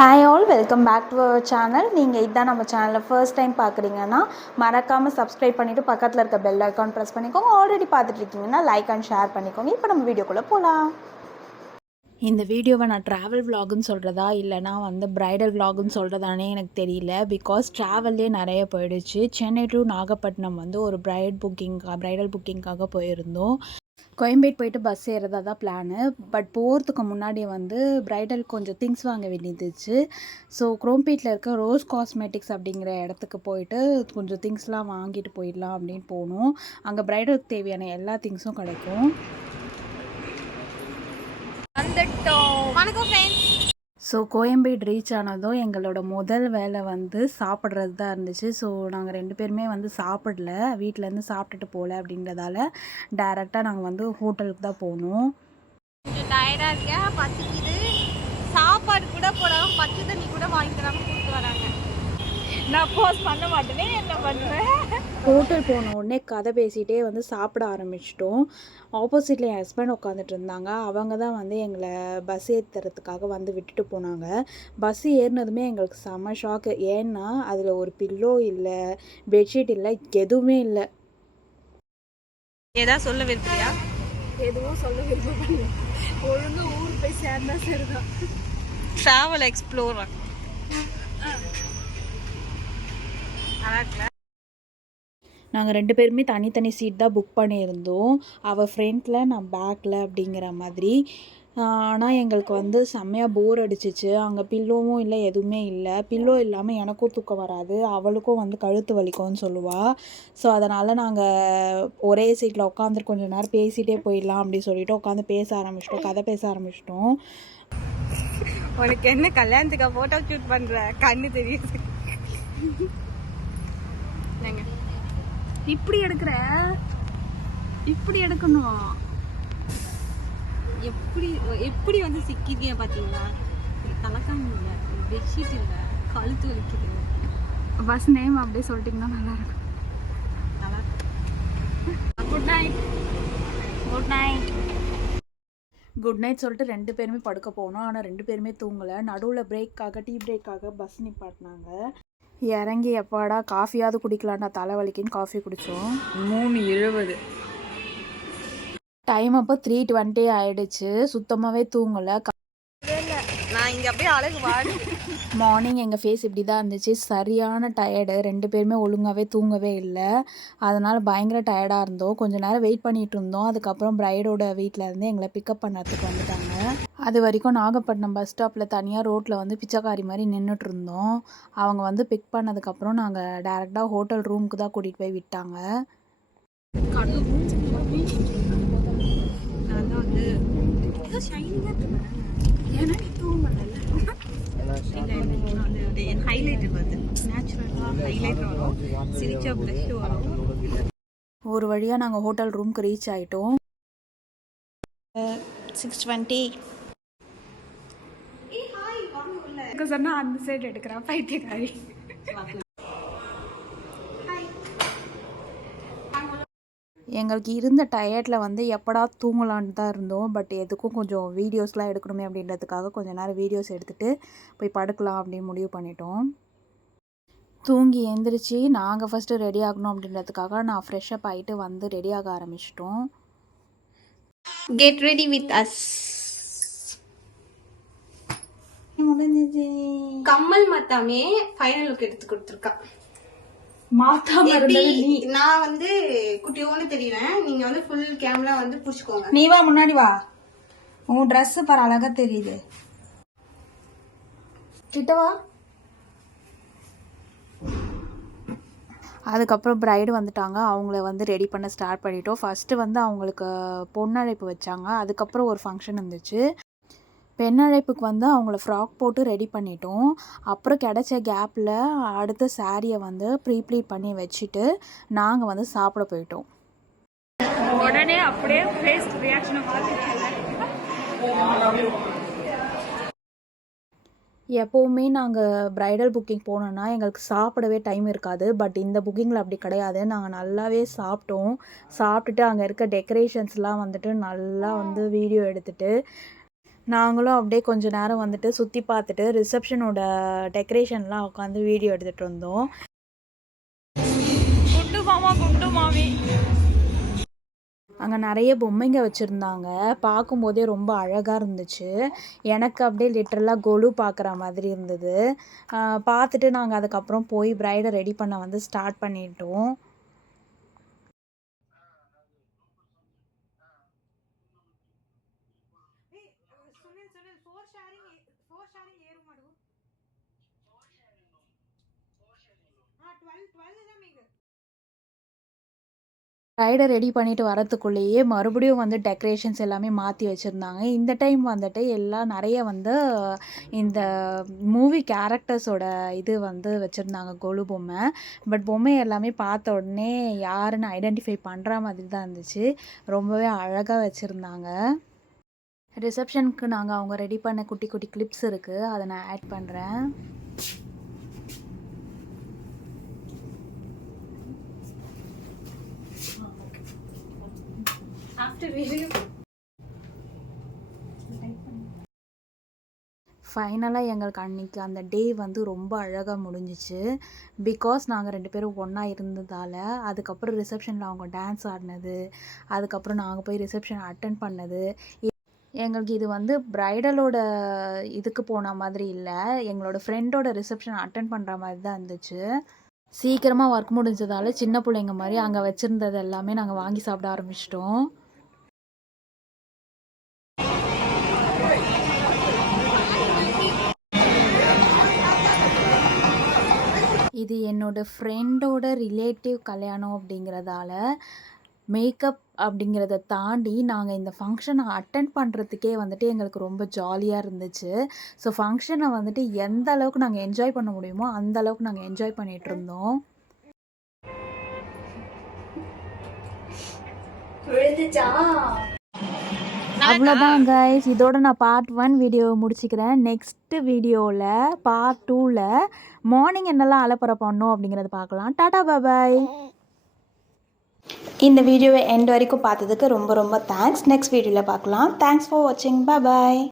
Hi all, welcome back to our channel. நீங்கள் இதுதான் நம்ம சேனலில் ஃபர்ஸ்ட் டைம் பார்க்குறீங்கன்னா மறக்காமல் சப்ஸ்கிரைப் பண்ணிவிட்டு பக்கத்தில் இருக்க பெல் ஐக்கான் ப்ரெஸ் பண்ணிக்கோங்க. ஆல்ரெடி பார்த்துட்டு இருக்கீங்கன்னா லைக் அண்ட் ஷேர் பண்ணிக்கோங்க. இப்போ நம்ம வீடியோக்குள்ளே போகலாம். இந்த வீடியோவை நான் ட்ராவல் விலாகுன்னு சொல்கிறதா இல்லைனா ப்ரைடல் விலாகுன்னு சொல்கிறதானே எனக்கு தெரியல. பிகாஸ் ட்ராவல்லே நிறைய போயிடுச்சு. சென்னை டு நாகப்பட்டினம் ஒரு ப்ரைடல் புக்கிங்காக போயிருந்தோம். கோயம்பேடு போயிட்டு பஸ் ஏறதா தான் பிளானு. பட் போகிறதுக்கு முன்னாடி ப்ரைடல் கொஞ்சம் திங்ஸ் வாங்க வேண்டியதுச்சு. ஸோ குரோம்பேட்டில் இருக்க ரோஸ் காஸ்மெட்டிக்ஸ் அப்படிங்கிற இடத்துக்கு போயிட்டு கொஞ்சம் திங்ஸ்லாம் வாங்கிட்டு போயிடலாம் அப்படின்னு போனோம். அங்கே ப்ரைடலுக்கு தேவையான எல்லா திங்ஸும் கிடைக்கும். ஸோ கோயம்பேடு ரீச் ஆனதும் எங்களோட முதல் வேலை சாப்பிட்றது தான் இருந்துச்சு. ஸோ நாங்கள் 2 பேருமே சாப்பிடல, வீட்டிலேருந்து சாப்பிட்டுட்டு போகல அப்படின்றதால டைரெக்டாக நாங்கள் ஹோட்டலுக்கு தான் போனோம். கொஞ்சம் டயர்டாக இருக்கியா, பசிக்குது, சாப்பாடு கூட போடாமல் பச்சை தண்ணி கூட வாங்கி தராமல் கூப்பிட்டு வராங்க. நான் போஸ்ட் பண்ண மாட்டேனே, என்ன பண்ணுவேன். ஹோட்டல் போன உடனே கதை பேசிகிட்டே சாப்பிட ஆரம்பிச்சிட்டோம். ஆப்போசிட்டில் என் ஹஸ்பண்ட் உட்காந்துட்டு இருந்தாங்க. அவங்க தான் எங்களை பஸ் ஏற்றுறதுக்காக விட்டுட்டு போனாங்க. பஸ் ஏறினதுமே எங்களுக்கு செம்ம ஷாக்கு. ஏன்னா அதில் ஒரு பில்லோ இல்லை, பெட்ஷீட் இல்லை, எதுவுமே இல்லை. ஏதாவது சொல்ல விரும்புறியா? எதுவும் சொல்ல விரும்பல. ஒழுங்கு ஊர் போய் சேர்ந்தா சரிதான். ட்ராவல் எக்ஸ்ப்ளோரர் நாங்கள் 2 பேருமே தனித்தனி சீட் தான் புக் பண்ணியிருந்தோம். அவள் ஃப்ரண்ட்டில், நான் பேக்கில் அப்படிங்கிற மாதிரி. ஆனால் எங்களுக்கு செம்மையாக போர் அடிச்சிச்சு. அங்கே பில்லோவும் இல்லை, எதுவுமே இல்லை. பில்லோ இல்லாமல் எனக்கும் தூக்கம் வராது, அவளுக்கும் கழுத்து வலிக்கும்னு சொல்லுவாள். ஸோ அதனால் நாங்கள் ஒரே சீட்டில் உட்காந்துட்டு கொஞ்சம் நேரம் பேசிகிட்டே போயிடலாம் அப்படின்னு சொல்லிட்டு உட்காந்து கதை பேச ஆரம்பிச்சிட்டோம். உனக்கு என்ன கல்யாணத்துக்கு ஃபோட்டோ ஷூட் பண்ணுற கண்ணு தெரியுது. இப்படி எடுக்கிற, இப்படி எடுக்கணும். எப்படி எப்படி சிக்கிதியா பார்த்தீங்களா? தலைக்காணி இல்லை, பெட்ஷீட் இல்லை, கழுத்து வலிக்குது. பஸ் நேம் அப்படியே சொல்லிட்டிங்கன்னா நல்லாயிருக்கும். Good night. Good night. Good night சொல்லிட்டு 2 பேருமே படுக்க போனோம். ஆனால் 2 பேருமே தூங்கலை. நடுவில் டீ பிரேக்காக பஸ் நிப்பாட்டினாங்க. இறங்கி எப்பாடா காஃபியாவது குடிக்கலாம்டா தலைவலிக்குன்னு காஃபி குடித்தோம். 3:20 டைம். அப்போ 3:20 ஆகிடுச்சு. சுத்தமாகவே தூங்கலை. நான் இங்கே அப்படியே அழகு வாடி. மார்னிங் எங்கள் ஃபேஸ் இப்படி தான் இருந்துச்சு. சரியான டயர்டு. 2 பேருமே ஒழுங்காகவே தூங்கவே இல்லை. அதனால் பயங்கர டயர்டாக இருந்தோம். கொஞ்சம் நேரம் வெயிட் பண்ணிகிட்டு இருந்தோம். அதுக்கப்புறம் ப்ரைடோட வீட்டில் இருந்து எங்களை பிக்கப் பண்ணுறதுக்கு வந்துட்டாங்க. அது வரைக்கும் நாகப்பட்டினம் பஸ் ஸ்டாப்பில் தனியாக ரோட்டில் பிச்சைக்காரி மாதிரி நின்றுட்டு இருந்தோம். அவங்க பிக் பண்ணதுக்கப்புறம் நாங்கள் டேரெக்டாக ஹோட்டல் ரூமுக்கு தான் கூட்டிகிட்டு போய் விட்டாங்க. ஒரு வழியாக நாங்கள் ஹோட்டல் ரூமுக்கு ரீச் ஆகிட்டோம். 6:20 சொன்னா அந்த சைடு எடுக்கிறான் பைத்தியக்காரி. எங்களுக்கு இருந்த டயர்டில் எப்படா தூங்கலான்னு தான் இருந்தோம். பட் எதுக்கும் கொஞ்சம் வீடியோஸ்லாம் எடுக்கணுமே அப்படின்றதுக்காக கொஞ்சம் நேரம் வீடியோஸ் எடுத்துகிட்டு போய் படுக்கலாம் அப்படின்னு முடிவு பண்ணிட்டோம். தூங்கி எழுந்திரிச்சு நாங்கள் ஃபஸ்ட்டு ரெடி ஆகணும் அப்படின்றதுக்காக நான் ஃப்ரெஷ்அப் ஆகிட்டு ரெடி ஆக ஆரம்பிச்சிட்டோம். Get ready with us. கம்மல் மாத்தாமே ஃபைனல் லுக் எடுத்து கொடுத்துருக்கா. மாத்தாம இருந்தது நீ. நான் குட்டியோன்னு தெரியுவேன். நீங்க ஃபுல் கேமரா புடிச்சுக்கோங்க. நீ வா, முன்னாடி வா. உன் ட்ரெஸ் பாரு அழகா தெரியுது. கிட்டவா. அதுக்கப்புறம் ப்ரைடு வந்துட்டாங்க. அவங்கள ரெடி பண்ண ஸ்டார்ட் பண்ணிட்டோம். ஃபஸ்ட்டு அவங்களுக்கு பொண்ணழைப்பு வச்சாங்க. அதுக்கப்புறம் ஒரு ஃபங்க்ஷன் இருந்துச்சு. பெண்ணழைப்புக்கு அவங்கள ஃப்ராக் போட்டு ரெடி பண்ணிட்டோம். அப்புறம் கிடைச்ச கேப்பில் அடுத்த சாரியை ப்ளீட் பண்ணி வச்சுட்டு நாங்கள் சாப்பிட போயிட்டோம். உடனே அப்படியே ஃபேஸ் ரியாக்ஷனை பார்த்துட்டேன். எப்போவுமே நாங்கள் ப்ரைடல் புக்கிங் போனோன்னா எங்களுக்கு சாப்பிடவே டைம் இருக்காது. பட் இந்த புக்கிங்கில் அப்படி கிடையாது. நாங்கள் நல்லாவே சாப்பிட்டோம். சாப்பிட்டுட்டு அங்கே இருக்க டெக்கரேஷன்ஸ்லாம் நல்லா வீடியோ எடுத்துகிட்டு நாங்களும் அப்படியே கொஞ்ச நேரம் வந்துட்டு சுற்றி பார்த்துட்டு ரிசப்ஷனோட டெக்கரேஷன்லாம் உட்காந்து வீடியோ எடுத்துகிட்டு இருந்தோம். குண்டு மாமா குண்டு மாமி. அங்கே நிறைய பொம்மைங்க வச்சுருந்தாங்க. பார்க்கும்போதே ரொம்ப அழகாக இருந்துச்சு. எனக்கு அப்படியே லிட்ரலாக கொலு பார்க்குற மாதிரி இருந்தது. பார்த்துட்டு நாங்கள் அதுக்கப்புறம் போய் ப்ரைடை ரெடி பண்ண வந்து ஸ்டார்ட் பண்ணிட்டோம். ப்ரைடை ரெடி பண்ணிட்டு வரத்துக்குள்ளேயே மறுபடியும் வந்து டெக்கரேஷன்ஸ் எல்லாமே மாற்றி வச்சுருந்தாங்க. இந்த டைம் வந்துட்டு எல்லாம் நிறைய வந்து இந்த மூவி கேரக்டர்ஸோட இது வந்து வச்சுருந்தாங்க கொலு பொம்மை. பட் பொம்மை எல்லாமே பார்த்த உடனே யாருன்னு ஐடென்டிஃபை பண்ணுற மாதிரி தான் இருந்துச்சு. ரொம்பவே அழகாக வச்சுருந்தாங்க. ரிசப்ஷனுக்கு நாங்கள் அவங்க ரெடி பண்ண குட்டி குட்டி கிளிப்ஸ் இருக்குது, அதை நான் ஆட் பண்ணுறேன். ஃபைனலாக எங்களுக்கு அன்றைக்கி அந்த டே வந்து ரொம்ப அழகாக முடிஞ்சிச்சு. பிகாஸ் நாங்கள் 2 பேரும் ஒன்றா இருந்ததால். அதுக்கப்புறம் ரிசப்ஷனில் அவங்க டான்ஸ் ஆடினது, அதுக்கப்புறம் நாங்கள் போய் ரிசப்ஷன் அட்டன் பண்ணது, எங்களுக்கு இது வந்து ப்ரைடலோட இதுக்கு போன மாதிரி இல்லை, எங்களோட ஃப்ரெண்டோட ரிசப்ஷன் அட்டன் பண்ணுற மாதிரி தான் இருந்துச்சு. சீக்கிரமாக ஒர்க் முடிஞ்சதால் சின்ன பிள்ளைங்க மாதிரி அங்கே வச்சுருந்தது எல்லாமே நாங்கள் வாங்கி சாப்பிட ஆரம்பிச்சிட்டோம். இது என்னோடய ஃப்ரெண்டோட ரிலேட்டிவ் கல்யாணம் அப்படிங்கிறதால மேக்கப் அப்படிங்கிறத தாண்டி நாங்கள் இந்த ஃபங்க்ஷனை அட்டெண்ட் பண்ணுறதுக்கே வந்துட்டு எங்களுக்கு ரொம்ப ஜாலியாக இருந்துச்சு. ஸோ ஃபங்க்ஷனை வந்துட்டு எந்த அளவுக்கு நாங்கள் என்ஜாய் பண்ண முடியுமோ அந்த அளவுக்கு நாங்கள் என்ஜாய் பண்ணிகிட்டு இருந்தோம். அவ்வளோதான் கைஸ், இதோட நான் பார்ட் 1 வீடியோவை முடிச்சுக்கிறேன். நெக்ஸ்ட் வீடியோவில் பார்ட் 2ல் மார்னிங் என்னெல்லாம் அலப்பறை பண்ணோம் அப்படிங்கிறத பார்க்கலாம். டாடா பாய். இந்த வீடியோவை எண்ட் வரைக்கும் பார்த்ததுக்கு ரொம்ப ரொம்ப தேங்க்ஸ். நெக்ஸ்ட் வீடியோவில் பார்க்கலாம். தேங்க்ஸ் ஃபார் வாட்சிங். பாய்.